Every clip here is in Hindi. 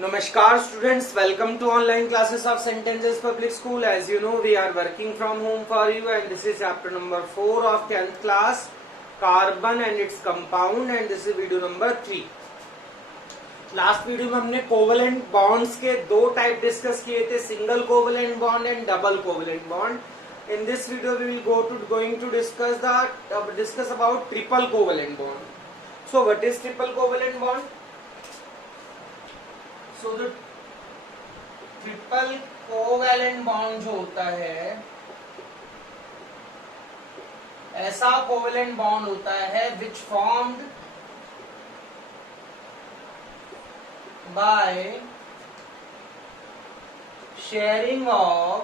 Namaskar students, welcome to online classes of St. Angeles Public School. As you know, we are working from home for you and this is chapter number 4 of 10th class, carbon and its compound, and this is video number 3. Last video में हमने कोवेलेंट बॉन्ड्स के दो टाइप डिस्कस किए थे, single covalent bond and double covalent bond. In this video we will going to discuss about triple covalent bond. So what is triple covalent bond? So the triple covalent bond जो होता है, ऐसा कोवेलेंट बॉन्ड होता है which formed by sharing of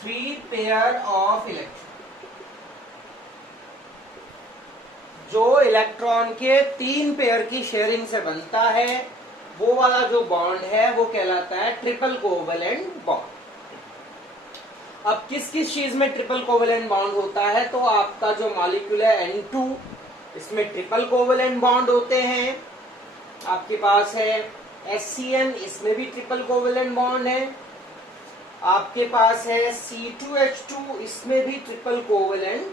3 pair of electron. जो इलेक्ट्रॉन के 3 पेयर की शेयरिंग से बनता है, वो वाला जो बॉन्ड है वो कहलाता है ट्रिपल कोवेलेंट बॉन्ड. अब किस किस चीज में ट्रिपल कोवेलेंट बॉन्ड होता है? तो आपका जो मॉलिक्यूल है N2, इसमें ट्रिपल कोवेलेंट बॉन्ड होते हैं. आपके पास है HCN, इसमें भी ट्रिपल कोवेलेंट बॉन्ड है. आपके पास है C2H2, इसमें भी ट्रिपल कोवेलेंट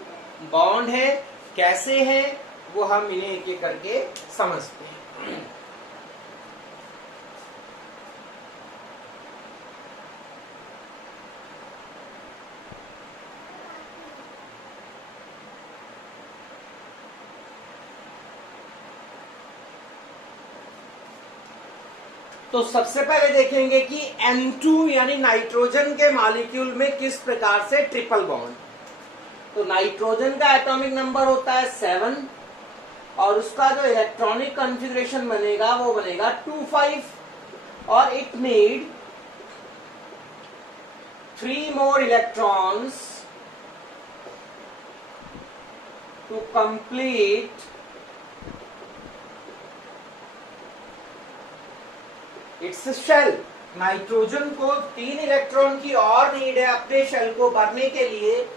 बॉन्ड है. कैसे है वो हम इन्हें एक एक करके समझते हैं. तो सबसे पहले देखेंगे कि N2 यानी नाइट्रोजन के मॉलिक्यूल में किस प्रकार से ट्रिपल बॉन्ड. तो नाइट्रोजन का एटॉमिक नंबर होता है 7 और उसका जो इलेक्ट्रॉनिक कॉन्फ़िगरेशन बनेगा वो बनेगा 2,5 और it need 3 more electrons to complete its shell. Nitrogen को 3 इलेक्ट्रॉन की और नीड है अपने शेल को भरने के लिए,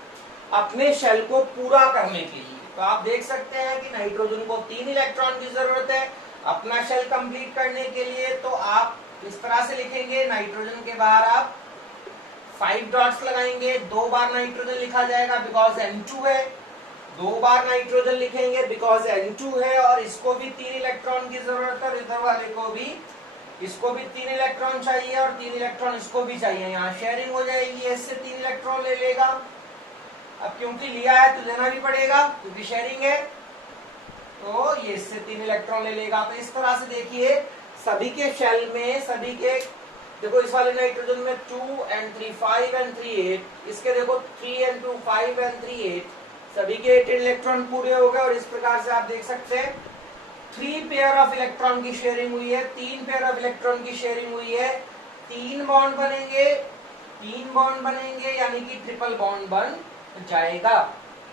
अपने शेल को पूरा करने के लिए. तो आप देख सकते हैं कि नाइट्रोजन को 3 इलेक्ट्रॉन की जरूरत है अपना शेल कंप्लीट करने के लिए. तो आप इस तरह से लिखेंगे, नाइट्रोजन के बाहर आप 5 डॉट्स लगाएंगे. 2 बार नाइट्रोजन लिखा जाएगा बिकॉज N2 है. 2 बार नाइट्रोजन लिखेंगे बिकॉज N2 है और इसको भी 3 इलेक्ट्रॉन की जरूरत है. इधर वाले को भी, इसको भी 3 इलेक्ट्रॉन चाहिए और 3 इलेक्ट्रॉन इसको भी चाहिए. यहाँ शेयरिंग हो जाएगी, इससे 3 इलेक्ट्रॉन ले लेगा. अब क्योंकि लिया है तो लेना भी पड़ेगा क्योंकि शेयरिंग है, तो ये इससे 3 इलेक्ट्रॉन ले लेगा. तो इस तरह से देखिए सभी के शेल में, सभी के देखो इस वाले नाइट्रोजन में 2 and 3 5 and 3 8, इसके देखो 3 and 2 5 and 3 8, सभी के 8 इलेक्ट्रॉन पूरे हो गए. और इस प्रकार से आप देख सकते हैं 3 पेयर ऑफ इलेक्ट्रॉन की शेयरिंग हुई है, 3 पेयर ऑफ इलेक्ट्रॉन की शेयरिंग हुई है. 3 बॉन्ड बनेंगे, 3 बॉन्ड बनेंगे यानी कि ट्रिपल बॉन्ड बन जाएगा.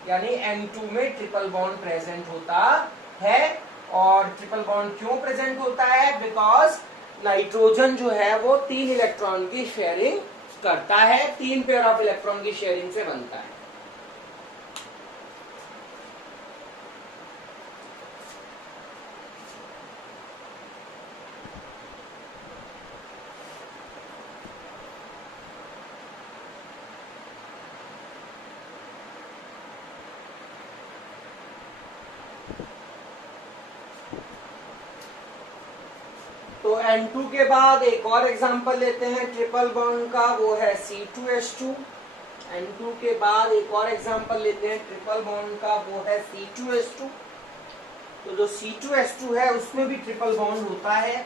यानी N2 में ट्रिपल बॉन्ड प्रेजेंट होता है. और ट्रिपल बॉन्ड क्यों प्रेजेंट होता है? बिकॉज नाइट्रोजन जो है वो 3 इलेक्ट्रॉन की शेयरिंग करता है, 3 पेयर ऑफ इलेक्ट्रॉन की शेयरिंग से बनता है. तो N2 के बाद एक और एग्जांपल लेते हैं ट्रिपल बॉन्ड का, वो है C2H2. N2 के बाद एक और एग्जांपल लेते हैं ट्रिपल बॉन्ड का, वो है C2H2. तो जो C2H2 है उसमें भी ट्रिपल बॉन्ड होता है.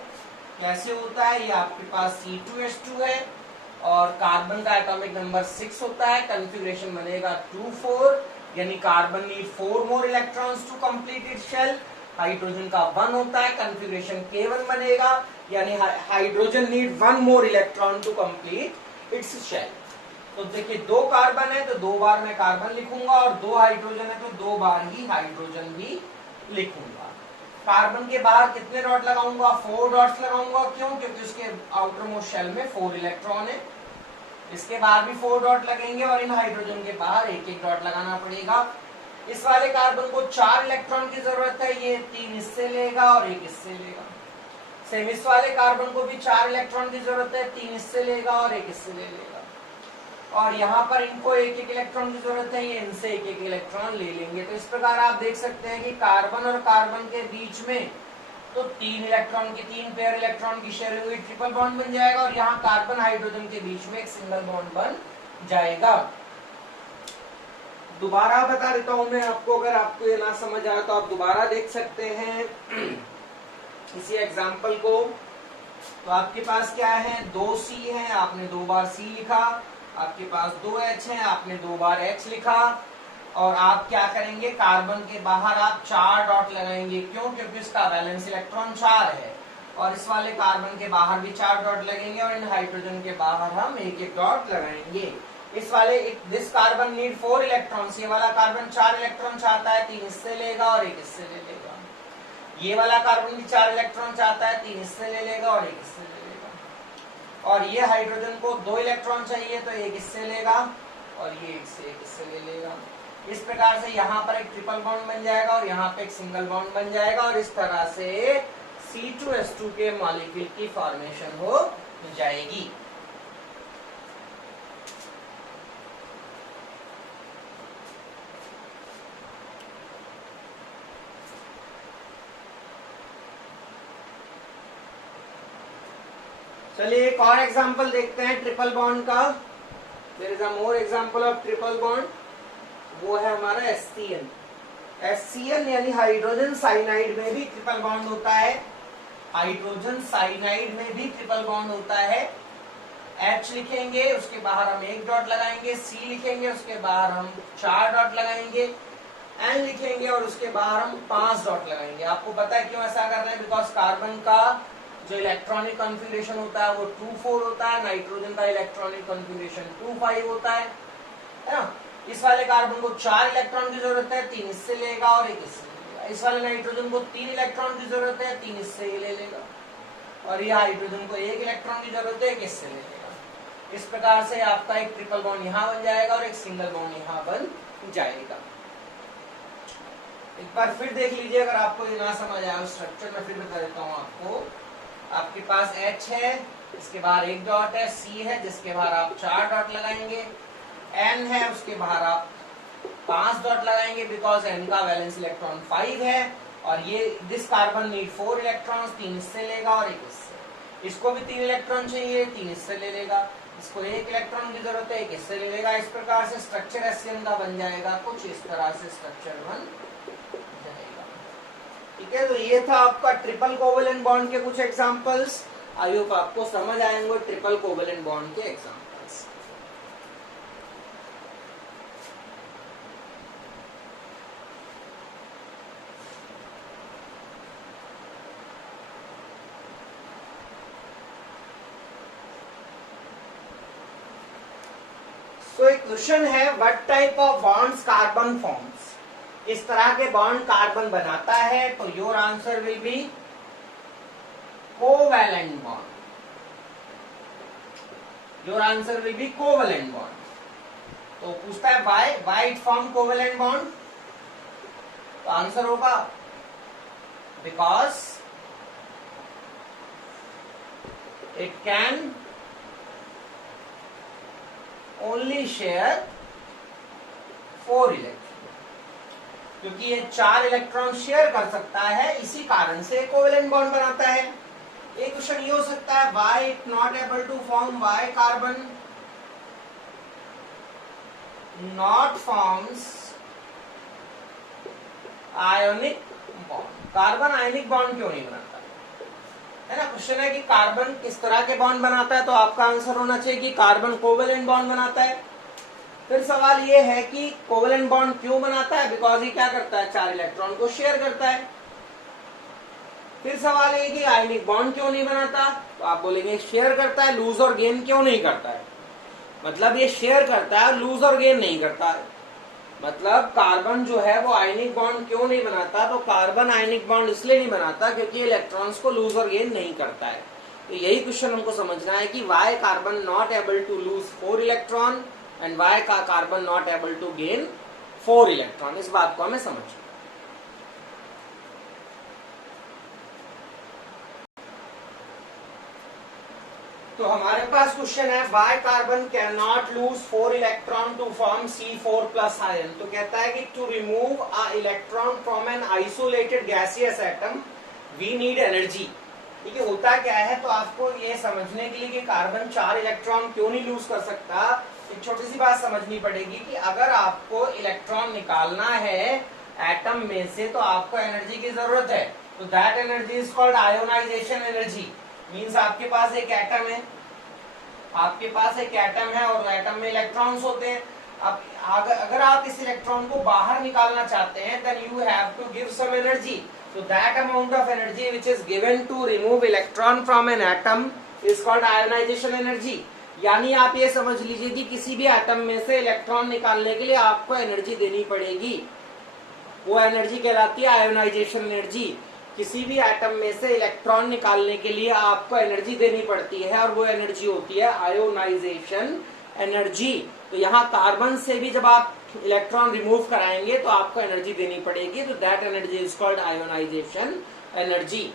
कैसे होता है? ये आपके पास C2H2 है और कार्बन का एटॉमिक नंबर 6 होता है. कॉन्फ़िगरेशन बनेगा 2,4 यानी carbon need 4 more electrons to complete its shell. Hydrogen का 1 होता है, कॉन्फ़िगरेशन K1 बनेगा यानी hydrogen need 1 more electron to complete its shell. तो देखिए 2 कार्बन है तो 2 बार मैं कार्बन लिखूंगा और 2 हाइड्रोजन है तो 2 बार ही हाइड्रोजन भी लिखूंगा. कार्बन के बाहर कितने डॉट लगाऊंगा? 4 डॉट्स लगाऊंगा. क्यों? क्योंकि उसके आउटर मोस्ट शेल में 4 इलेक्ट्रॉन है. इसके बाहर भी 4 डॉट लगेंगे और इन हाइड्रोजन के बाहर एक एक डॉट लगाना पड़ेगा. इस वाले कार्बन को 4 इलेक्ट्रॉन की जरूरत है, ये 3 इससे लेगा और 1 इससे लेगा. सेम इस वाले कार्बन को भी 4 इलेक्ट्रॉन की जरूरत है, 3 इससे लेगा और 1 इससे ले लेगा। और यहाँ पर इनको 1-1 इलेक्ट्रॉन की जरूरत है, ये इनसे 1-1 इलेक्ट्रॉन ले लेंगे। तो इस प्रकार आप देख सकते हैं कि कार्बन और कार्बन के बीच में तो 3 इलेक्ट्रॉन की 3 पेयर इलेक्ट्रॉन की शेयरिंग हुई, ट्रिपल बॉन्ड बन जाएगा। और यहाँ कार्बन हाइड्रोजन के बीच में एक सिंगल बॉन्ड बन जाएगा। दोबारा बता देता हूं मैं आपको, अगर आपको ये ना समझ आया तो आप दोबारा देख सकते हैं इसी एग्जाम्पल को। तो आपके पास क्या है, 2C है, आपने 2 बार C लिखा। आपके पास 2H है, आपने 2 बार H लिखा। और आप क्या करेंगे, कार्बन के बाहर आप 4 डॉट लगाएंगे। क्यों? क्योंकि इसका वैलेंस इलेक्ट्रॉन 4 है। और इस वाले कार्बन के बाहर भी 4 डॉट लगेंगे और इन हाइड्रोजन के बाहर हम 1-1 डॉट लगाएंगे। इस वाले दिस कार्बन नीड 4 इलेक्ट्रॉन्स, ये वाला कार्बन 4 इलेक्ट्रॉन चाहता है, 3 इससे लेगा और 1 इससे ले लेगा। ये वाला कार्बन भी 4 इलेक्ट्रॉन चाहता है, 3 इससे ले लेगा और 1 इससे ले लेगा। और ये हाइड्रोजन को 2 इलेक्ट्रॉन चाहिए तो 1 इससे लेगा और ये 1 इससे ले लेगा। इस प्रकार से यहाँ पर एक ट्रिपल बॉन्ड बन जाएगा और यहाँ पे एक सिंगल बॉन्ड बन जाएगा। और इस तरह से C2H2 के मॉलिक्यूल की फॉर्मेशन हो जाएगी। चलिए एक और एग्जांपल देखते हैं ट्रिपल बॉन्ड का। There is a more example of triple bond, वो है हमारा HCl। HCl यानी हाइड्रोजन साइनाइड में भी ट्रिपल बॉन्ड होता है। हाइड्रोजन साइनाइड में भी ट्रिपल बॉन्ड होता है। H लिखेंगे, उसके बाहर हम 1 डॉट लगाएंगे। C लिखेंगे, उसके बाहर हम 4 डॉट लगाएंगे। N लिखेंगे और उसके बाहर हम 5 डॉट लगाएंगे। आपको पता है क्यों ऐसा कर रहे हैं? बिकॉज कार्बन का जो इलेक्ट्रॉनिक कॉन्फ़िगरेशन होता है वो 2-4 होता है, नाइट्रोजन का इलेक्ट्रॉनिक कॉन्फ़िगरेशन 2-5 होता है ना। इस वाले कार्बन को 4 इलेक्ट्रॉन की जरूरत है, 3 इससे लेगा और 1 इससे लेगा। इस वाले नाइट्रोजन को 3 इलेक्ट्रॉन की जरूरत है, 3 इससे ही ले लेगा। और ये हाइड्रोजन को 1 इलेक्ट्रॉन की जरूरत है, 1 इससे ले लेगा। इस प्रकार से आपका एक ट्रिपल बॉन्ड यहाँ बन जाएगा और एक सिंगल बॉन्ड यहाँ बन जाएगा। एक बार फिर देख लीजिए, अगर आपको ये ना समझ आया स्ट्रक्चर मैं फिर बता देता हूँ आपको। आपके पास H है, इसके बाहर 1 डॉट है। C है, जिसके बाहर आप 4 डॉट लगाएंगे। N है, उसके बाहर आप 5 डॉट लगाएंगे बिकॉज N का वैलेंस इलेक्ट्रॉन 5 है। और ये दिस कार्बन नीड 4 इलेक्ट्रॉन्स, 3 इससे लेगा और 1 इससे। इसको भी 3 इलेक्ट्रॉन चाहिए, 3 इससे ले लेगा। इसको 1 इलेक्ट्रॉन की जरूरत है, 1 इससे ले लेगा। इस प्रकार से स्ट्रक्चर HCl का बन जाएगा। कुछ इस तरह से स्ट्रक्चर बन जाएगा। ठीक है, तो ये था आपका ट्रिपल कोवेलेंट बॉन्ड के कुछ एग्जांपल्स। आई होप आपको समझ आएंगे ट्रिपल कोवेलेंट बॉन्ड के एग्जांपल्स। तो एक क्वेश्चन है, what type of bonds carbon forms. इस तरह के बॉन्ड कार्बन बनाता है। तो your answer will be covalent bond. Your answer will be covalent bond. तो पूछता है why it form covalent bond. तो आंसर होगा because it can only share 4 electron. क्योंकि ये 4 इलेक्ट्रॉन शेयर कर सकता है, इसी कारण से कोवेलेंट बॉन्ड बनाता है। एक क्वेश्चन ये हो सकता है, why it not able to form, why carbon not forms ionic bond. Carbon ionic bond क्यों नहीं बनाता है ना। क्वेश्चन है कि कार्बन किस तरह के बॉन्ड बनाता है, तो आपका आंसर होना चाहिए कि कार्बन कोवेलेंट बॉन्ड बनाता है। फिर सवाल ये है कि कोवेलेंट बॉन्ड क्यों बनाता है, बिकॉज ये क्या करता है, 4 इलेक्ट्रॉन को शेयर करता है। फिर सवाल है कि आयनिक बॉन्ड क्यों नहीं बनाता, तो आप बोलेंगे शेयर करता है, लूज और गेन क्यों नहीं करता है। मतलब ये शेयर करता है, लूज और गेन नहीं करता है। मतलब कार्बन जो है वो आयनिक बॉन्ड क्यों नहीं बनाता, तो कार्बन आयनिक बॉन्ड इसलिए नहीं बनाता क्योंकि इलेक्ट्रॉन्स को लूज और गेन नहीं करता है। तो यही क्वेश्चन हमको समझना है कि why carbon not able to lose 4 electron and why का carbon not able to gain 4 electron. इस बात को हमें समझना। तो हमारे पास क्वेश्चन है why carbon can not lose 4 electron to form C4 plus ion. तो कहता है कि to remove a electron from an isolated gaseous atom we need energy. ठीक है, होता क्या है, तो आपको ये समझने के लिए कि कार्बन 4 इलेक्ट्रॉन क्यों नहीं लूज कर सकता, एक छोटी सी बात समझनी पड़ेगी कि अगर आपको इलेक्ट्रॉन निकालना है एटम में से तो आपको एनर्जी की जरूरत है। तो that energy is called ionisation energy. Means आपके पास एक एटम है, आपके पास एक एटम है और एटम में इलेक्ट्रॉन्स होते हैं। अब अगर आप इस इलेक्ट्रॉन को बाहर निकालना चाहते हैं then you have to give some energy. So that amount of energy which is given to remove electron from an atom is called ionization energy। यानी आप ये समझ लीजिए कि किसी भी एटम में से इलेक्ट्रॉन निकालने के लिए आपको एनर्जी देनी पड़ेगी, वो एनर्जी कहलाती है आयोनाइजेशन एनर्जी। किसी भी एटम में से इलेक्ट्रॉन निकालने के लिए आपको एनर्जी देनी पड़ती है और वो एनर्जी होती है आयोनाइजेशन एनर्जी। तो यहाँ कार्बन से भी जब आप इलेक्ट्रॉन रिमूव कराएंगे तो आपको एनर्जी देनी पड़ेगी, तो that energy is called ionisation energy.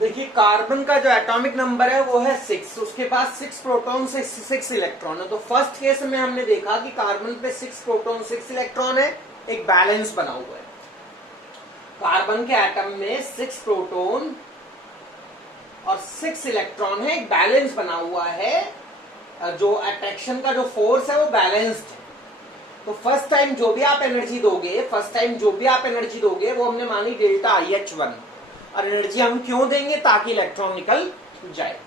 देखिए कार्बन का जो एटॉमिक नंबर है वो है 6, उसके पास 6 प्रोटॉन 6 इलेक्ट्रॉन है। तो फर्स्ट केस में हमने देखा कि कार्बन पे 6 प्रोटॉन 6 इलेक्ट्रॉन है, एक बैलेंस बना हुआ है। कार्बन के एटम में 6 प्रोटॉन और 6 इलेक्ट्रॉन है, एक बैलेंस बना हुआ है। जो अट्रैक्शन का जो फोर्स है वो बैलेंस्ड है। तो फर्स्ट टाइम जो भी आप एनर्जी दोगे वो हमने मानी डेल्टा IH1। और एनर्जी हम क्यों देंगे, ताकि इलेक्ट्रॉन निकल जाए।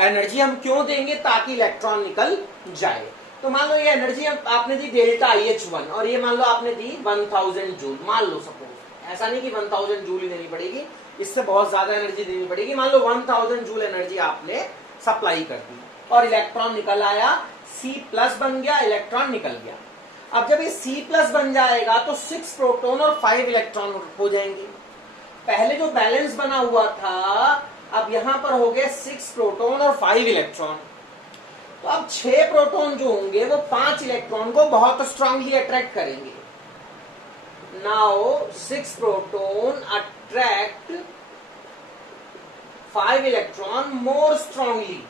एनर्जी हम क्यों देंगे, ताकि इलेक्ट्रॉन निकल जाए। तो मान लो ये एनर्जी आपने दी डेल्टा IH1 और ये मान लो आपने दी 1000 जूल, मान लो सपोज। ऐसा नहीं कि 1000 जूल ही देनी पड़ेगी, इससे बहुत ज्यादा एनर्जी देनी पड़ेगी। मान लो 1000 जूल एनर्जी आपने सप्लाई कर दी और इलेक्ट्रॉन निकल आया, C+ बन गया, इलेक्ट्रॉन निकल गया। अब जब ये C+ बन जाएगा तो 6 प्रोटॉन और 5 इलेक्ट्रॉन हो जाएंगे। पहले जो बैलेंस बना हुआ था अब यहां पर हो गए 6 प्रोटॉन और 5 इलेक्ट्रॉन। तो अब 6 प्रोटॉन जो होंगे वो 5 इलेक्ट्रॉन को बहुत स्ट्रांगली अट्रैक्ट करेंगे। Now 6 proton attract 5 electron more strongly.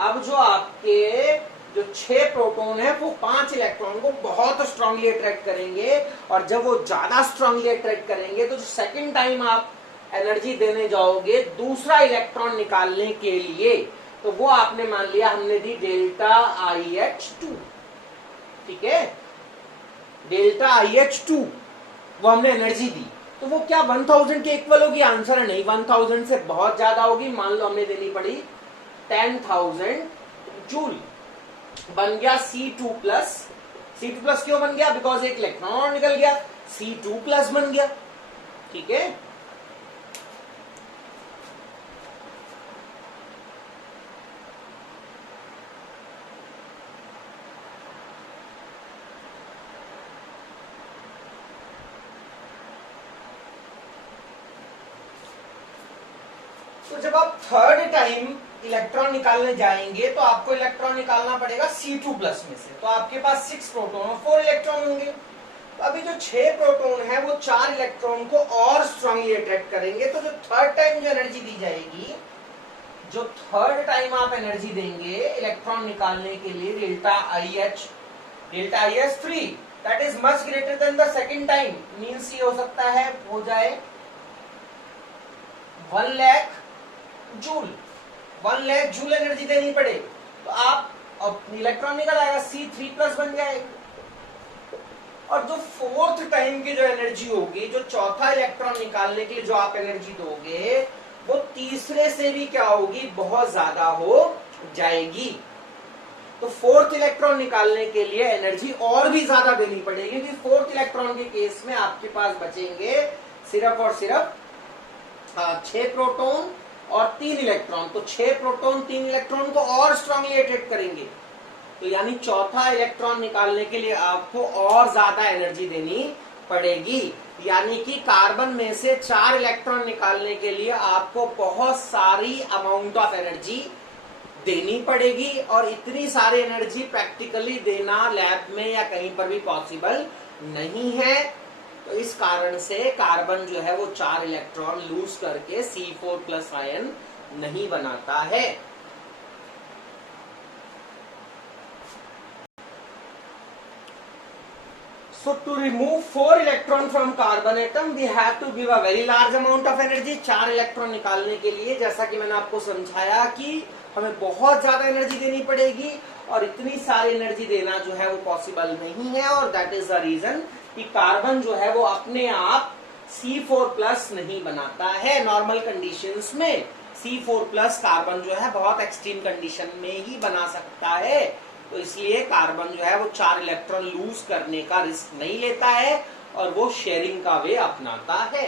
अब जो आपके जो 6 प्रोटॉन है वो 5 इलेक्ट्रॉन को बहुत स्ट्रांगली अट्रैक्ट करेंगे, और जब वो ज्यादा स्ट्रांगली अट्रैक्ट करेंगे तो जो सेकेंड टाइम आप एनर्जी देने जाओगे दूसरा इलेक्ट्रॉन निकालने के लिए, तो वो आपने मान लिया हमने दी डेल्टा IH2। ठीक है, डेल्टा IH2 वो हमने एनर्जी दी। तो वो क्या 1000 के इक्वल होगी, आंसर है नहीं, 1000 से बहुत ज्यादा होगी। मान लो हमने देनी पड़ी 10,000 जूल। बन गया C2+। C2+ क्यों बन गया, बिकॉज एक इलेक्ट्रॉन निकल गया, C2+ बन गया। ठीक है, तो जब आप थर्ड टाइम इलेक्ट्रॉन निकालने जाएंगे तो आपको इलेक्ट्रॉन निकालना पड़ेगा C2+ में से। तो आपके पास 6 प्रोटॉन और 4 इलेक्ट्रॉन होंगे। तो अभी जो 6 प्रोटॉन है वो 4 इलेक्ट्रॉन को और स्ट्रांगली अट्रैक्ट करेंगे। तो जो थर्ड टाइम जो एनर्जी दी जाएगी, जो थर्ड टाइम आप एनर्जी देंगे इलेक्ट्रॉन निकालने के लिए delta IH3 that is much greater than the second time. Means ये हो सकता है हो जाए 1 lakh joule. 1 lakh joule energy देनी पड़े तो आप इलेक्ट्रॉन निकल आएगा, C3+ बन जाएगा। और जो फोर्थ टाइम की जो एनर्जी होगी, जो चौथा इलेक्ट्रॉन निकालने के लिए जो आप एनर्जी दोगे वो तीसरे से भी क्या होगी, बहुत ज्यादा हो जाएगी। तो फोर्थ इलेक्ट्रॉन निकालने के लिए एनर्जी और भी ज्यादा देनी पड़ेगी, क्योंकि फोर्थ इलेक्ट्रॉन के केस में आपके पास बचेंगे सिर्फ और सिर्फ 6 प्रोटॉन और 3 इलेक्ट्रॉन। तो 6 प्रोटॉन 3 इलेक्ट्रॉन को और स्ट्रांगली अट्रैक्ट करेंगे। तो यानी चौथा इलेक्ट्रॉन निकालने के लिए आपको और ज्यादा एनर्जी देनी पड़ेगी। यानी कि कार्बन में से 4 इलेक्ट्रॉन निकालने के लिए आपको बहुत सारी अमाउंट ऑफ एनर्जी देनी पड़ेगी और इतनी सारी एनर्जी प्रैक्टिकली देना लैब में या कहीं पर भी पॉसिबल नहीं है। तो इस कारण से कार्बन जो है वो 4 इलेक्ट्रॉन लूज करके C4+ आयन नहीं बनाता है। So to remove 4 electron from carbon atom, we have to give a very large amount of energy। 4 electron निकालने के लिए जैसा कि मैंने आपको समझाया कि हमें बहुत ज्यादा एनर्जी देनी पड़ेगी और इतनी सारी एनर्जी देना जो है वो पॉसिबल नहीं है, और दैट इज द रीजन कि कार्बन जो है वो अपने आप C4+ नहीं बनाता है नॉर्मल कंडीशंस में। C4+ कार्बन जो है बहुत एक्सट्रीम कंडीशन में ही बना सकता है। तो इसलिए कार्बन जो है वो 4 इलेक्ट्रॉन लूज करने का रिस्क नहीं लेता है और वो शेयरिंग का वे अपनाता है।